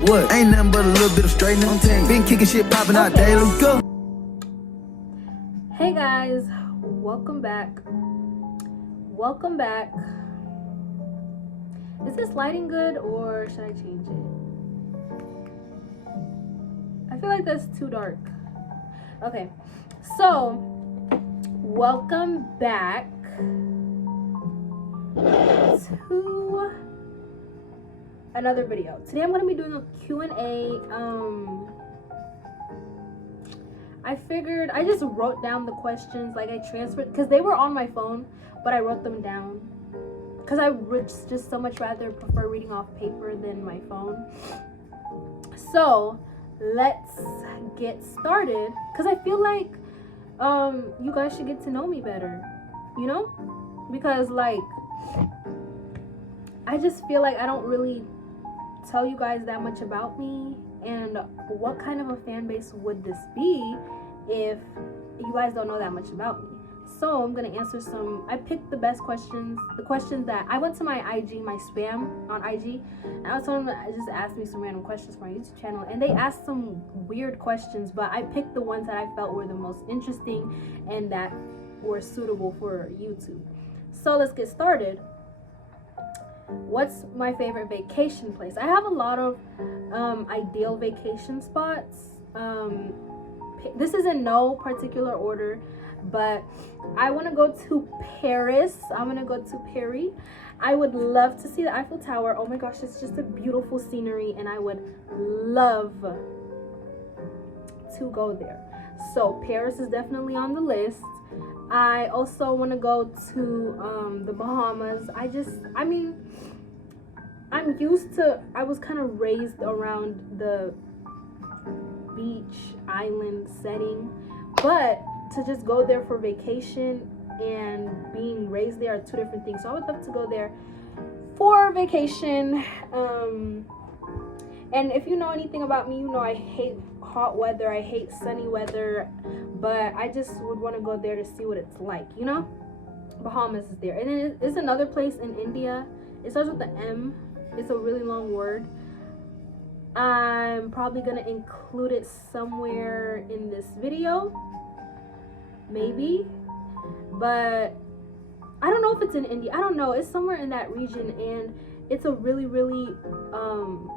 What? Ain't nothing but a little bit of straightening. Been kicking shit popping out daily. Go. Hey guys, welcome back. Welcome back. Is this lighting good or should I change it? I feel like that's too dark. Okay, so welcome back to another video. Today I'm going to be doing a Q&A. I figured I just wrote down the questions, like I transferred, because they were on my phone, but I wrote them down because I would just so much rather prefer reading off paper than my phone. So let's get started, because I feel like you guys should get to know me better, you know, because like I just feel like I don't really tell you guys that much about me. And what kind of a fan base would this be if you guys don't know that much about me? So I'm gonna answer some. I picked the best questions, the questions that I went to my IG, my spam on IG, and I was telling them to just ask me some random questions for my YouTube channel, and they asked some weird questions, but I picked the ones that I felt were the most interesting and that were suitable for YouTube. So let's get started. What's my favorite vacation place? I have a lot of ideal vacation spots. This is in no particular order, but I want to go to Paris. I'm gonna go to Paris. I would love to see the Eiffel Tower. Oh my gosh, it's just a beautiful scenery, and I would love to go there. So Paris is definitely on the list. I also want to go to the Bahamas. I was kind of raised around the beach island setting, but to just go there for vacation and being raised there are two different things. So I would love to go there for vacation. And if you know anything about me, you know I hate hot weather, I hate sunny weather, but I just would want to go there to see what it's like, you know. Bahamas is there. And then it's another place in India. It starts with the M. It's a really long word. I'm probably gonna include it somewhere in this video, maybe, but I don't know if it's in India. I don't know. It's somewhere in that region, and it's a really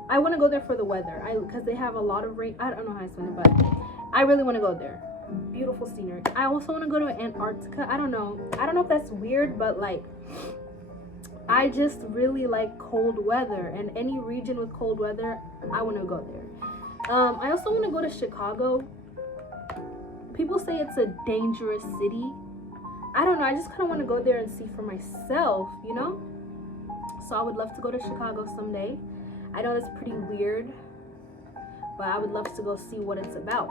I want to go there for the weather, because they have a lot of rain. I don't know how to explain it, but I really want to go there. Beautiful scenery. I also want to go to Antarctica. I don't know if that's weird, but like I just really like cold weather, and any region with cold weather, I want to go there. I also want to go to Chicago. People say it's a dangerous city. I don't know. I just kind of want to go there and see for myself, you know? So I would love to go to Chicago someday. I know that's pretty weird, but I would love to go see what it's about.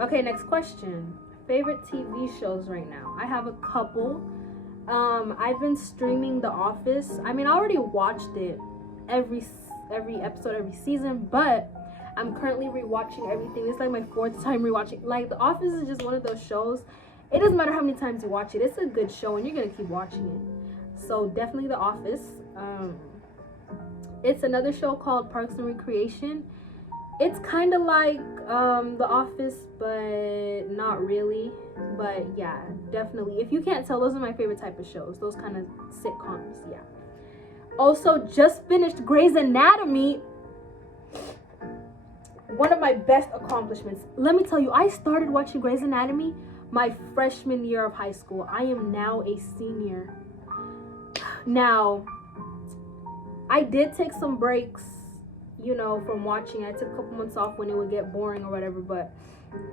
Okay, next question. Favorite TV shows right now? I have a couple. I've been streaming The Office. I mean, I already watched it every episode, every season, but I'm currently rewatching everything. It's like my fourth time rewatching. Like, The Office is just one of those shows. It doesn't matter how many times you watch it. It's a good show, and you're gonna keep watching it. So definitely The Office. It's another show called Parks and Recreation. It's kind of like The Office, but not really. But yeah, definitely. If you can't tell, those are my favorite type of shows. Those kind of sitcoms, yeah. Also, just finished Grey's Anatomy. One of my best accomplishments. Let me tell you, I started watching Grey's Anatomy my freshman year of high school. I am now a senior. Now, I did take some breaks, you know, from watching. I took a couple months off when it would get boring or whatever, but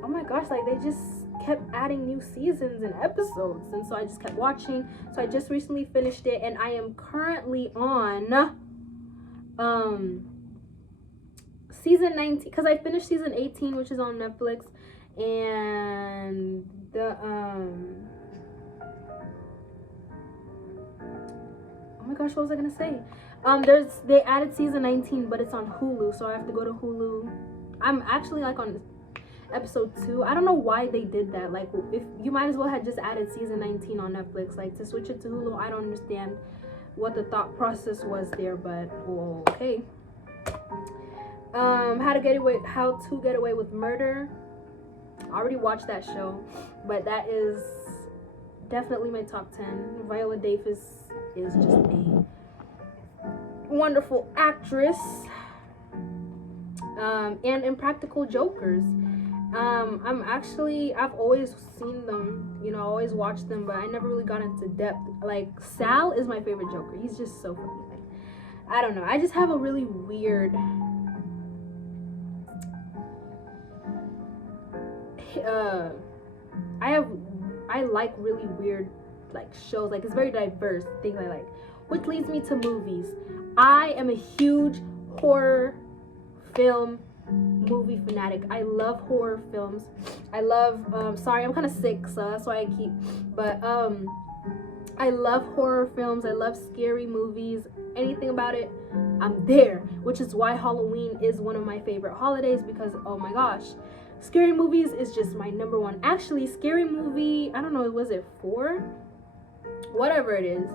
oh my gosh, like they just kept adding new seasons and episodes, and so I just kept watching. So I just recently finished it, and I am currently on season 19, because I finished season 18, which is on Netflix, and the oh my gosh, what was I gonna say? They added season 19, but it's on Hulu, so I have to go to Hulu. I'm actually like on episode 2. I don't know why they did that. Like, if you might as well have just added season 19 on Netflix, like to switch it to Hulu. I don't understand what the thought process was there, but well, okay. How to Get Away with Murder. I already watched that show, but that is definitely my top 10. Viola Davis is just a wonderful actress. And Impractical Jokers. I've always seen them, you know, always watched them, but I never really got into depth. Like, Sal is my favorite Joker. He's just so funny. Like, I don't know. I just have a really weird I like really weird like shows. Like, it's very diverse things I like, which leads me to movies. I am a huge horror film movie fanatic. I love horror films. I love sorry, I'm kind of sick, so that's why I love horror films. I love scary movies. Anything about it, I'm there, which is why Halloween is one of my favorite holidays, because oh my gosh, scary movies is just my number one. Actually, Scary Movie, I don't know, was it 4? Whatever it is,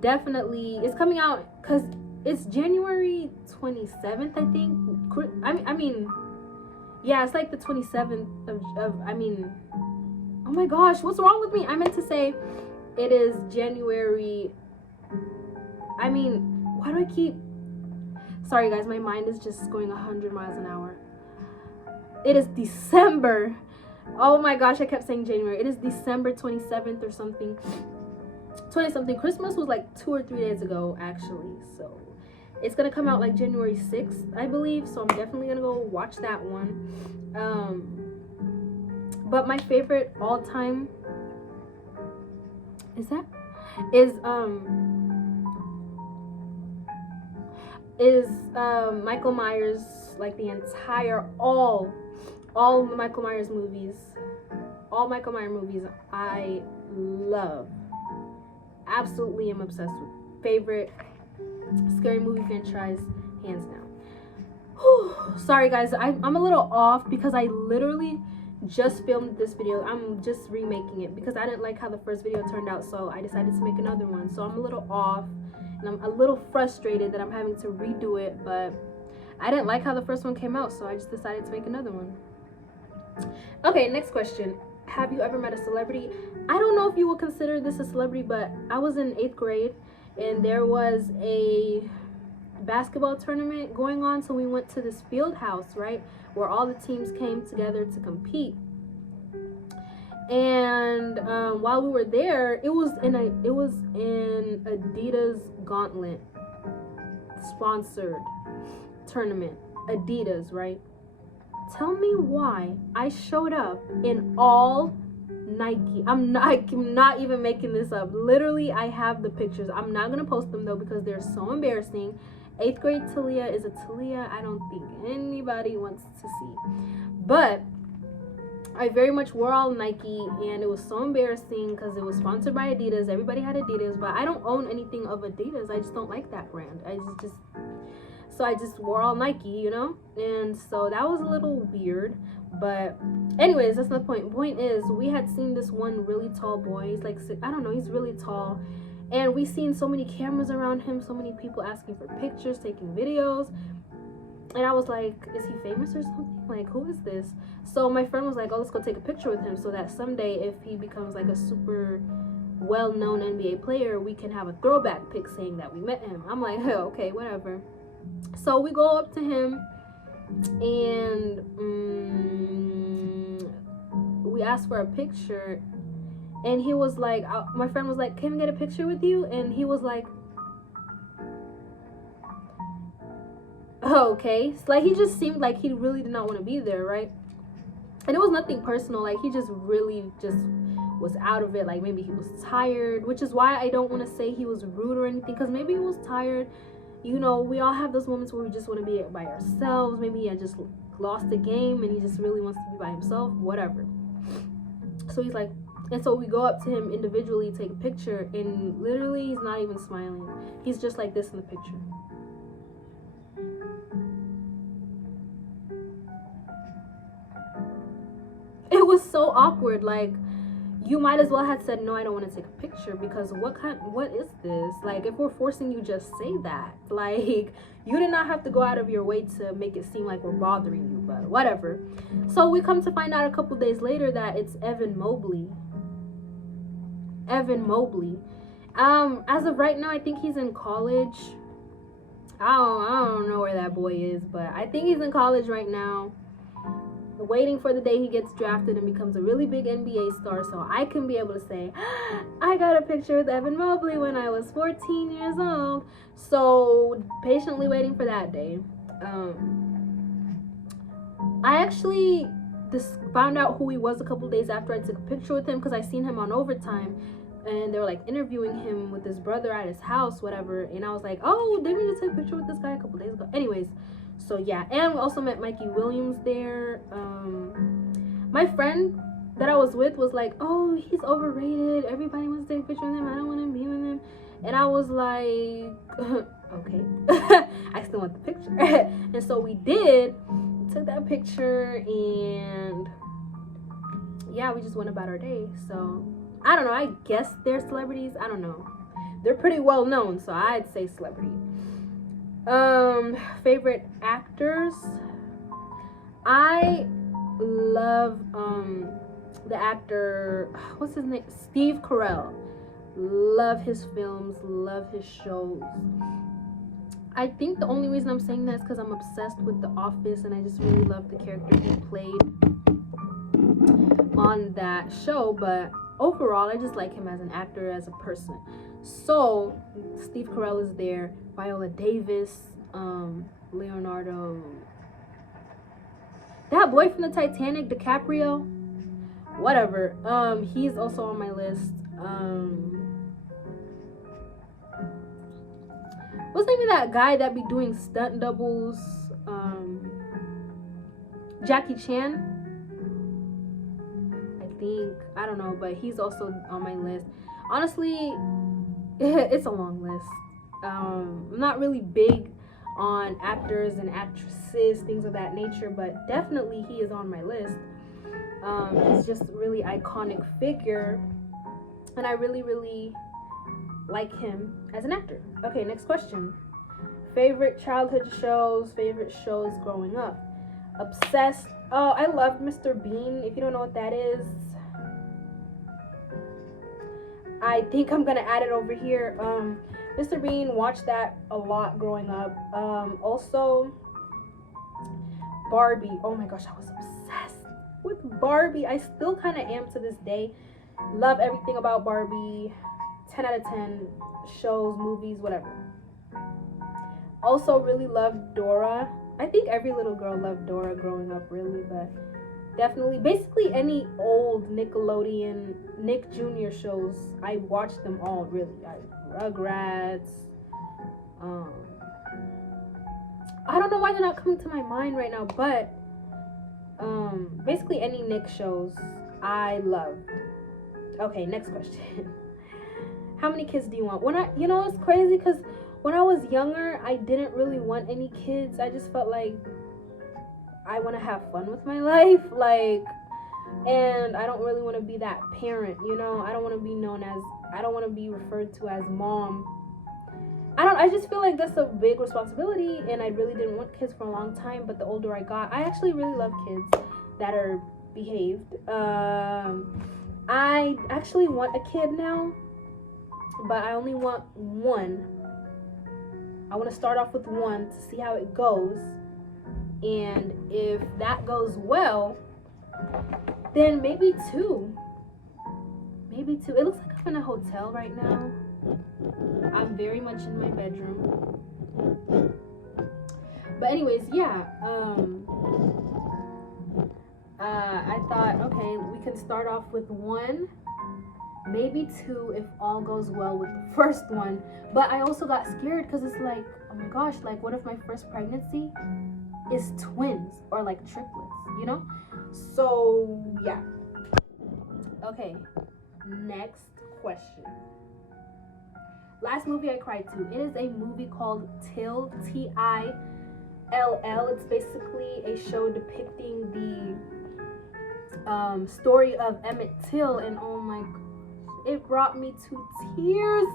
definitely it's coming out because it's January 27th, I think. I mean, yeah, it's like the 27th of oh my gosh, what's wrong with me? I meant to say it is January. Why do I keep... Sorry guys, my mind is just going 100 miles an hour. It is December. Oh my gosh, I kept saying January. It is December 27th or something. 20 something. Christmas was like 2 or 3 days ago, actually. So it's gonna come out like January 6th, I believe. So I'm definitely gonna go watch that one. But my favorite all time is Michael Myers. Like the entire all the Michael Myers movies, I love. Absolutely am obsessed with. Favorite scary movie franchise, hands down. Whew. Sorry guys, I'm a little off because I literally just filmed this video. I'm just remaking it because I didn't like how the first video turned out, so I decided to make another one. So I'm a little off and I'm a little frustrated that I'm having to redo it, but I didn't like how the first one came out, so I just decided to make another one. Okay, next question. Have you ever met a celebrity? I don't know if you would consider this a celebrity, but I was in 8th grade and there was a basketball tournament going on, so we went to this field house, right, where all the teams came together to compete. And while we were there, it was in Adidas Gauntlet sponsored tournament. Adidas, right? Tell me why I showed up in all Nike. I'm not even making this up. Literally, I have the pictures. I'm not gonna post them though because they're so embarrassing. 8th grade Talia is a Talia I don't think anybody wants to see. But I very much wore all Nike, and it was so embarrassing because it was sponsored by Adidas. Everybody had Adidas, but I don't own anything of Adidas. I just don't like that brand. So I just wore all Nike, you know? And so that was a little weird. But anyways, that's not the point. Point is, we had seen this one really tall boy. He's like, I don't know, he's really tall. And we seen so many cameras around him, so many people asking for pictures, taking videos. And I was like, is he famous or something? Like, who is this? So my friend was like, oh, let's go take a picture with him so that someday if he becomes like a super well-known NBA player, we can have a throwback pic saying that we met him. I'm like, oh, okay, whatever. So we go up to him and we asked for a picture, and he was like, my friend was like, can we get a picture with you? And he was like, oh, okay. So, like, he just seemed like he really did not want to be there, right? And it was nothing personal. Like, he just really just was out of it. Like, maybe he was tired, which is why I don't want to say he was rude or anything, because maybe he was tired. You know, we all have those moments where we just want to be by ourselves. Maybe he had just lost a game and he just really wants to be by himself, whatever. So he's like, and so we go up to him individually, take a picture, and literally he's not even smiling. He's just like this in the picture. It was so awkward. Like, you might as well have said, no, I don't want to take a picture, because what is this? Like, if we're forcing you, just say that. Like, you did not have to go out of your way to make it seem like we're bothering you, but whatever. So we come to find out a couple days later that it's Evan Mobley. As of right now, I think he's in college. I don't know where that boy is, but I think he's in college right now, waiting for the day he gets drafted and becomes a really big NBA star, so I can be able to say, I got a picture with Evan Mobley when I was 14 years old. So patiently waiting for that day. I actually found out who he was a couple days after I took a picture with him, because I seen him on Overtime, and they were like interviewing him with his brother at his house, whatever, and I was like, oh, didn't we just take a picture with this guy a couple days ago? Anyways, so yeah. And we also met Mikey Williams there. My friend that I was with was like, oh, he's overrated, everybody wants to take a picture with him, I don't want to be with him. And I was like, okay. I still want the picture. And so we did, took that picture, and yeah, we just went about our day. So I don't know, I guess they're celebrities, I don't know. They're pretty well known, so I'd say celebrity. Favorite actors, I love the actor, what's his name, Steve Carell. Love his films, love his shows. I think the only reason I'm saying that is because I'm obsessed with The Office, and I just really love the character he played on that show. But overall, I just like him as an actor, as a person. So Steve Carell is there, Viola Davis, Leonardo, that boy from the Titanic, DiCaprio, whatever. He's also on my list. What's the name of that guy that be doing stunt doubles? Jackie Chan, I think. I don't know, but he's also on my list. Honestly, it's a long list. I'm not really big on actors and actresses, things of that nature, but definitely he is on my list. He's just a really iconic figure, and I really like him as an actor. Okay, next question. Favorite childhood shows, favorite shows growing up. Obsessed. Oh, I loved Mr. Bean. If you don't know what that is, I think I'm gonna add it over here. Mr. Bean, watched that a lot growing up. Also Barbie. Oh my gosh, I was obsessed with Barbie. I still kind of am to this day. Love everything about Barbie. 10 out of 10. Shows, movies, whatever. Also really loved Dora. I think every little girl loved Dora growing up, really, but definitely, basically any old Nickelodeon, Nick Jr. shows, I watched them all, really. Rugrats. I don't know why they're not coming to my mind right now, but basically any Nick shows I loved. Okay, next question. How many kids do you want? It's crazy because when I was younger, I didn't really want any kids. I just felt like I want to have fun with my life, and I don't really want to be that parent, I don't want to be I don't want to be referred to as mom. I just feel like that's a big responsibility, and I really didn't want kids for a long time, but the older I got, I actually really love kids that are behaved. I actually want a kid now, but I only want one. I want to start off with one to see how it goes, and if that goes well, then maybe two. It looks like I'm in a hotel right now. I'm very much in my bedroom. But anyways, yeah. I thought, okay, we can start off with one, maybe two if all goes well with the first one. But I also got scared because it's like, oh my gosh, what if my first pregnancy is twins or triplets, So yeah. Okay, next question. Last movie I cried to. It is a movie called Till, T-I-L-L. It's basically a show depicting the story of Emmett Till, and oh my gosh, it brought me to tears.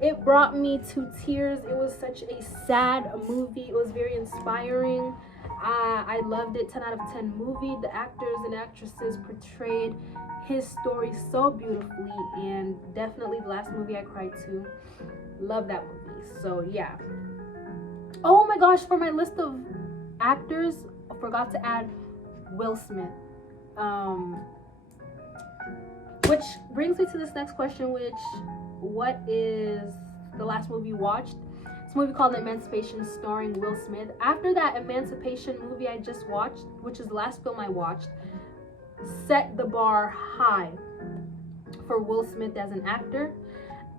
It brought me to tears. It was such a sad movie. It was very inspiring. I loved it. 10 out of 10 movie. The actors and actresses portrayed his story so beautifully, and definitely the last movie I cried to. Love that movie. So yeah. Oh my gosh, for my list of actors, I forgot to add Will Smith. Which brings me to this next question, which, what is the last movie you watched? It's a movie called Emancipation, starring Will Smith. After that Emancipation movie I just watched, which is the last film I watched, set the bar high for Will Smith as an actor.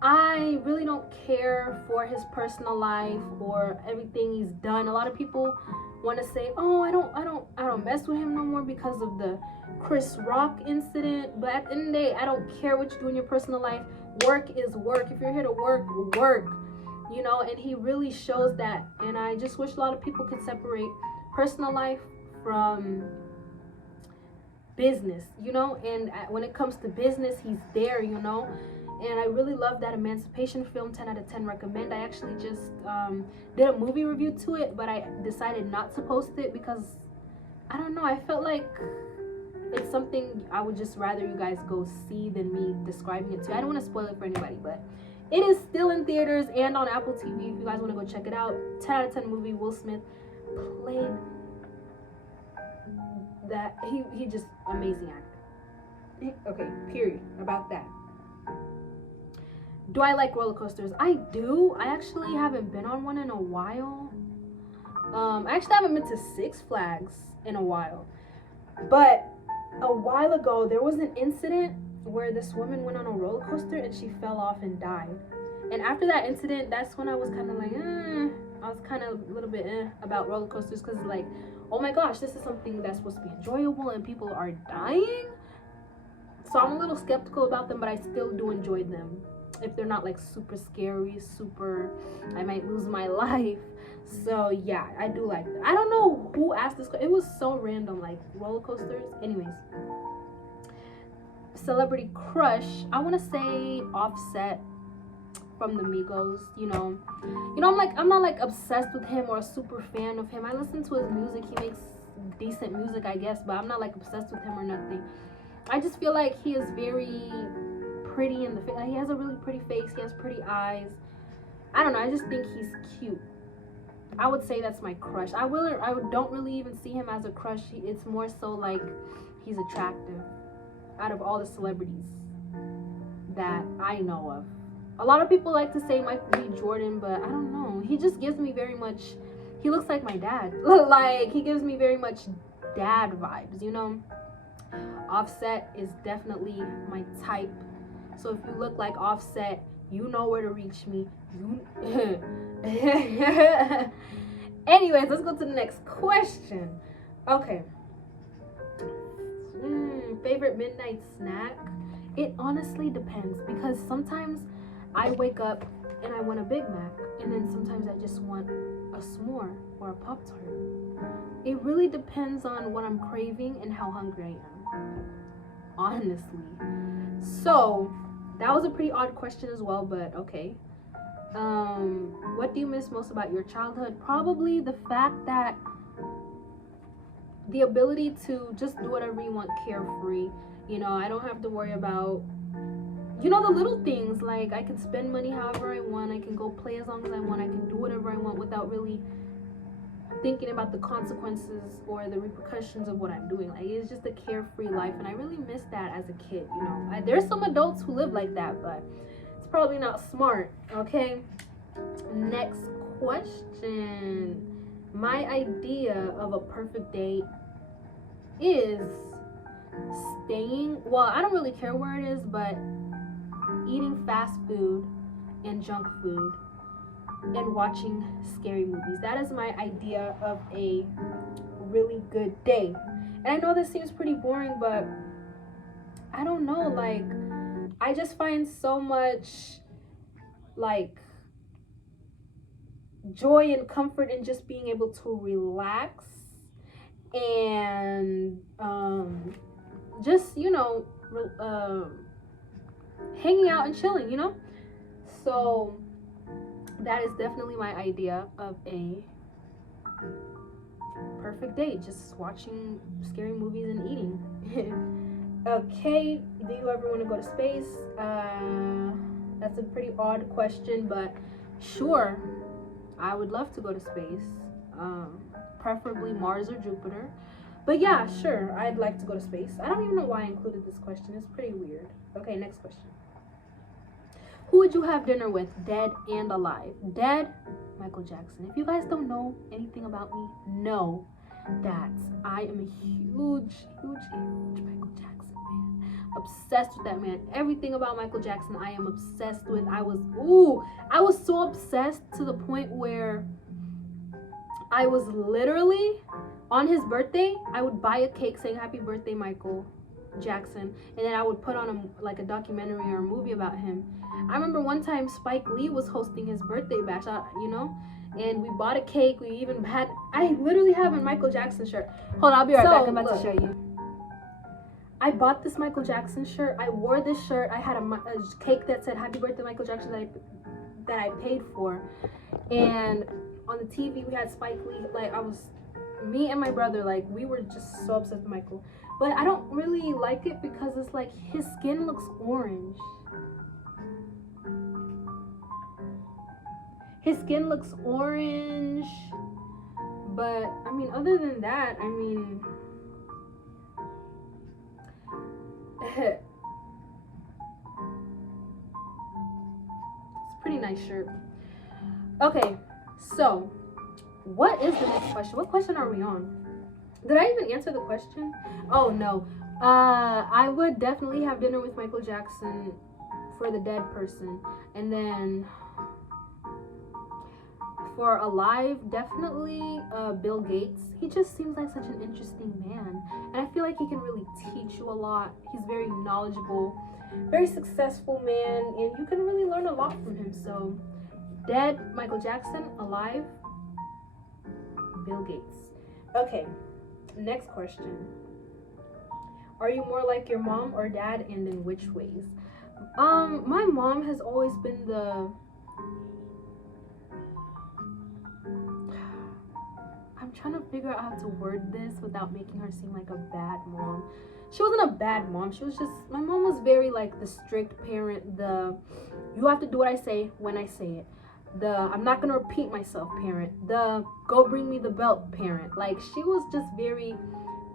I really don't care for his personal life or everything he's done. A lot of people want to say, "Oh, I don't mess with him no more because of the Chris Rock incident." But at the end of the day, I don't care what you do in your personal life. Work is work. If you're here to work, work. You know, and he really shows that. And I just wish a lot of people could separate personal life from business, you know. And when it comes to business, he's there, you know. And I really love that Emancipation film. 10 out of 10 recommend. I actually just did a movie review to it, but I decided not to post it because I don't know, I felt like it's something I would just rather you guys go see than me describing it to you. I don't want to spoil it for anybody, but it is still in theaters and on Apple TV if you guys want to go check it out. 10 out of 10 movie. Will Smith played that. He just amazing actor. Okay, period. About that. Do I like roller coasters? I do. I actually haven't been on one in a while. I actually haven't been to Six Flags in a while. But a while ago, there was an incident where this woman went on a roller coaster and she fell off and died. And after that incident, that's when I was kind of like, I was kind of a little bit about roller coasters, because like, oh my gosh, this is something that's supposed to be enjoyable and people are dying. So I'm a little skeptical about them, but I still do enjoy them. If they're not like super scary, super, I might lose my life. So yeah, I do like that. I don't know who asked this question. It was so random, like roller coasters. Anyways, celebrity crush, I want to say Offset from the Migos. You know, I'm not like obsessed with him or a super fan of him. I listen to his music. He makes decent music, I guess, but I'm not like obsessed with him or nothing. I just feel like he is very pretty in the face. He has a really pretty face. He has pretty eyes. I don't know. I just think he's cute. I would say that's my crush. I don't really even see him as a crush. It's more so like he's attractive out of all the celebrities that I know of. A lot of people like to say Michael B. Jordan, but I don't know. He just gives me very much, he looks like my dad. Like, he gives me very much dad vibes, you know? Offset is definitely my type. So if you look like Offset, you know where to reach me. Anyways, let's go to the next question. Okay. Favorite midnight snack? It honestly depends, because sometimes I wake up and I want a Big Mac, and then sometimes I just want a s'more or a Pop-Tart. It really depends on what I'm craving and how hungry I am, honestly. So that was a pretty odd question as well, but okay. What do you miss most about your childhood? Probably the fact that the ability to just do whatever you want, carefree. You know, I don't have to worry about, you know, the little things. Like, I can spend money however I want. I can go play as long as I want. I can do whatever I want without really thinking about the consequences or the repercussions of what I'm doing. Like, it's just a carefree life, and I really miss that as a kid. You know, there's some adults who live like that, but it's probably not smart. Okay, next question. My idea of a perfect date is staying, well, I don't really care where it is, but eating fast food and junk food and watching scary movies. That is my idea of a really good day. And I know this seems pretty boring, but I don't know, like, I just find so much like joy and comfort in just being able to relax and just, you know, hanging out and chilling, you know. So that is definitely my idea of a perfect date, just watching scary movies and eating. Okay, do you ever want to go to space? That's a pretty odd question, but sure, I would love to go to space, preferably Mars or Jupiter. But yeah, sure, I'd like to go to space. I don't even know why I included this question. It's pretty weird. Okay, next question. Who would you have dinner with, dead and alive? Dead, Michael Jackson. If you guys don't know anything about me, know that I am a huge Michael Jackson fan. Obsessed with that man. Everything about Michael Jackson I am obsessed with. I was so obsessed to the point where I was literally, on his birthday, I would buy a cake saying happy birthday Michael Jackson, and then I would put on a documentary or a movie about him. I remember one time Spike Lee was hosting his birthday bash, you know, and we bought a cake. We even had, I literally have a Michael Jackson shirt. Hold on, I'll be right back. I'm about to show you. I bought this Michael Jackson shirt. I wore this shirt. I had a cake that said happy birthday Michael Jackson that I paid for, and on the TV we had Spike Lee. Like, me and my brother, like, we were just so obsessed with Michael. But I don't really like it because it's like his skin looks orange. His skin looks orange. But I mean, other than that, I mean, it's a pretty nice shirt. Okay, so what is the next question? What question are we on? Did I even answer the question? Oh no. I would definitely have dinner with Michael Jackson for the dead person. And then for alive, definitely Bill Gates. He just seems like such an interesting man. And I feel like he can really teach you a lot. He's very knowledgeable, very successful man, and you can really learn a lot from him. So dead, Michael Jackson. Alive, Bill Gates. Okay. Next question. Are you more like your mom or dad, and in which ways? My mom has always been I'm trying to figure out how to word this without making her seem like a bad mom. She wasn't a bad mom. She was just, my mom was very like the strict parent, you have to do what I say when I say it. I'm not gonna repeat myself parent, go bring me the belt parent. Like, she was just very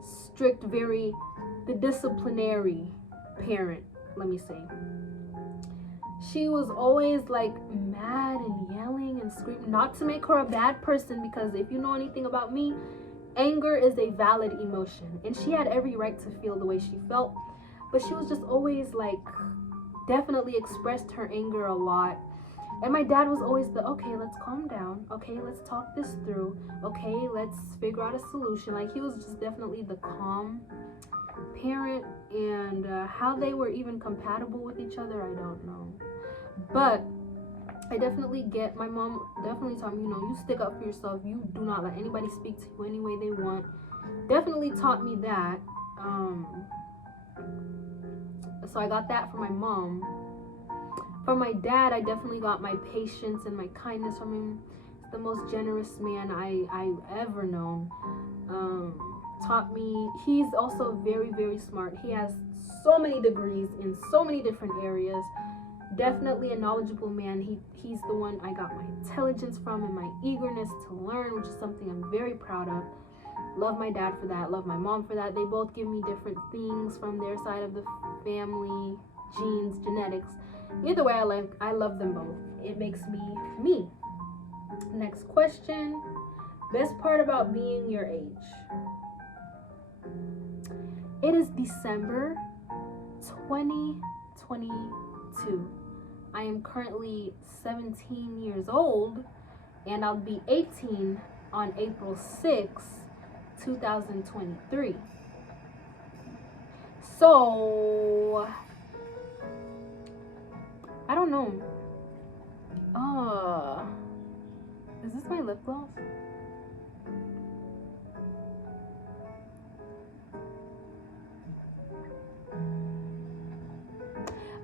strict, the disciplinary parent, let me say. She was always like mad and yelling and screaming, not to make her a bad person, because if you know anything about me, anger is a valid emotion, and she had every right to feel the way she felt, but she was just always like, definitely expressed her anger a lot. And my dad was always okay, let's calm down. Okay, let's talk this through. Okay, let's figure out a solution. Like, he was just definitely the calm parent. And how they were even compatible with each other, I don't know. But I definitely get, my mom definitely taught me, you know, you stick up for yourself. You do not let anybody speak to you any way they want. Definitely taught me that. So I got that from my mom. From my dad, I definitely got my patience and my kindness from him. He's the most generous man I ever known. Taught me, he's also very, very smart. He has so many degrees in so many different areas. Definitely a knowledgeable man. He's the one I got my intelligence from and my eagerness to learn, which is something I'm very proud of. Love my dad for that. Love my mom for that. They both give me different things from their side of the family, genes, genetics. Either way, I love them both. It makes me me. Next question. Best part about being your age? It is December 2022. I am currently 17 years old, and I'll be 18 on April 6, 2023. So I don't know. Is this my lip gloss?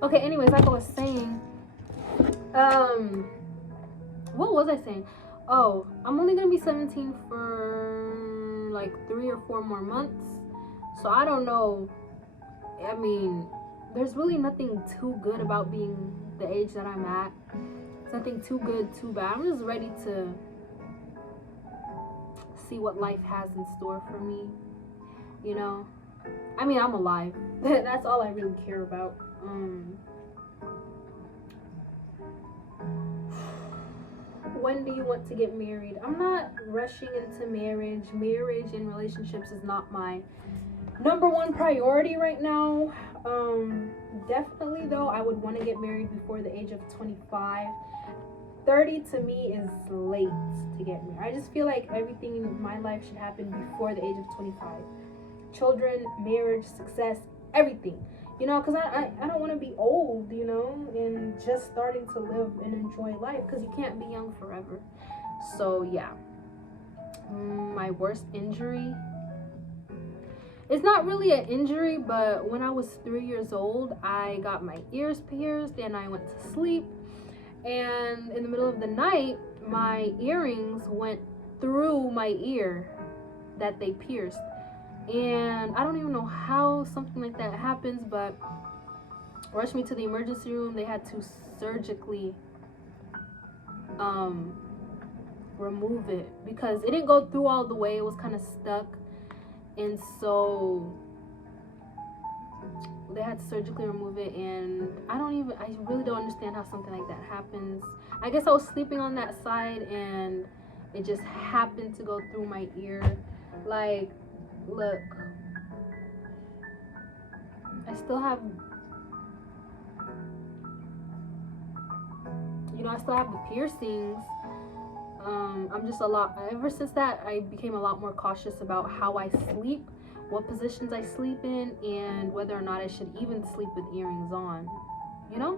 Okay, anyways, like I was saying, what was I saying? Oh, I'm only gonna be 17 for like 3 or 4 more months. So I don't know. I mean, there's really nothing too good about being the age that I'm at. It's nothing too good, too bad. I'm just ready to see what life has in store for me. You know? I mean, I'm alive. That's all I really care about. When do you want to get married? I'm not rushing into marriage. Marriage and relationships is not my number one priority right now. Definitely though, I would want to get married before the age of 25. 30 to me is late to get married. I just feel like everything in my life should happen before the age of 25. Children, marriage, success, everything. You know, because I don't want to be old, you know, and just starting to live and enjoy life, because you can't be young forever. So yeah, my worst injury, it's not really an injury, but when I was 3 years old, I got my ears pierced and I went to sleep, and in the middle of the night my earrings went through my ear that they pierced. And I don't even know how something like that happens, but rushed me to the emergency room. They had to surgically remove it because it didn't go through all the way. It was kind of stuck, and so they had to surgically remove it. And I really don't understand how something like that happens. I guess I was sleeping on that side and it just happened to go through my ear. Like, look, I still have, I still have the piercings. I'm just ever since that, I became a lot more cautious about how I sleep, what positions I sleep in, and whether or not I should even sleep with earrings on, you know?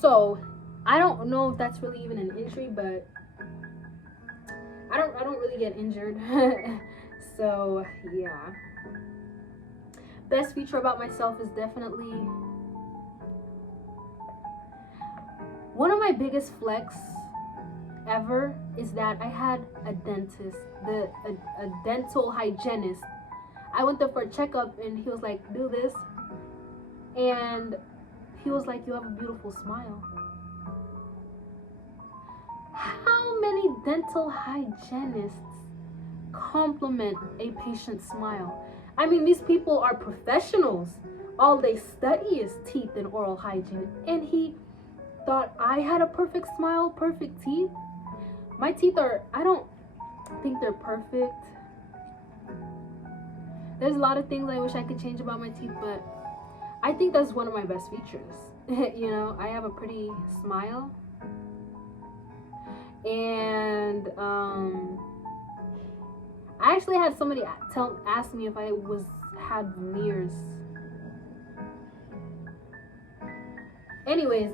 So, I don't know if that's really even an injury, but I don't really get injured. So yeah, best feature about myself is definitely, one of my biggest flex ever is that I had a dentist, a dental hygienist. I went there for a checkup and he was like, do this, and he was like, you have a beautiful smile. How many dental hygienists compliment a patient's smile? I mean, these people are professionals. All they study is teeth and oral hygiene. And he thought I had a perfect smile, perfect teeth. My teeth I don't think they're perfect. There's a lot of things I wish I could change about my teeth, but I think that's one of my best features. You know, I have a pretty smile. And I actually had somebody ask me if I had veneers. Anyways,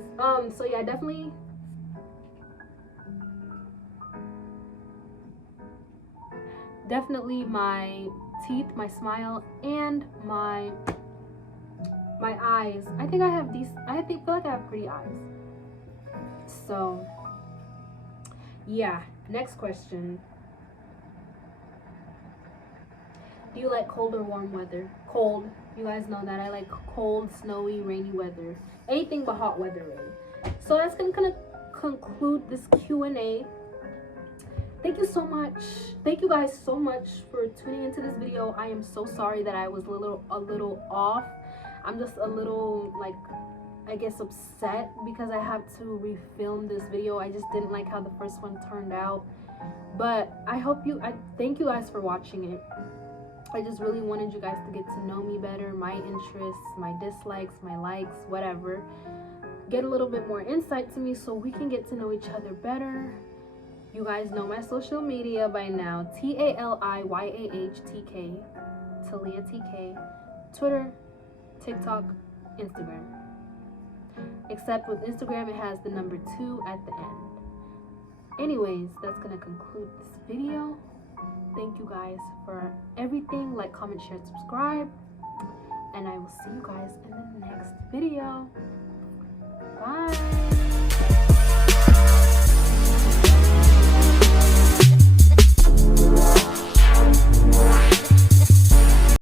so yeah, definitely my teeth, my smile, and my eyes. I think I have feel like I have pretty eyes. So yeah, next question. Do you like cold or warm weather? Cold. You guys know that I like cold, snowy, rainy weather. Anything but hot weather, rain. So that's gonna kind of conclude this Q&A. Thank you so much. Thank you guys so much for tuning into this video. I am so sorry that I was a little off. I'm just a little, like, I guess upset because I have to refilm this video. I just didn't like how the first one turned out. But I thank you guys for watching it. I just really wanted you guys to get to know me better, my interests, my dislikes, my likes, whatever. Get a little bit more insight to me so we can get to know each other better. You guys know my social media by now. TALIYAHTK, Talia TK, Twitter, TikTok, Instagram. Except with Instagram, it has the number 2 at the end. Anyways, that's gonna conclude this video. Thank you guys for everything. Like, comment, share, subscribe. and I will see you guys in the next video. Bye.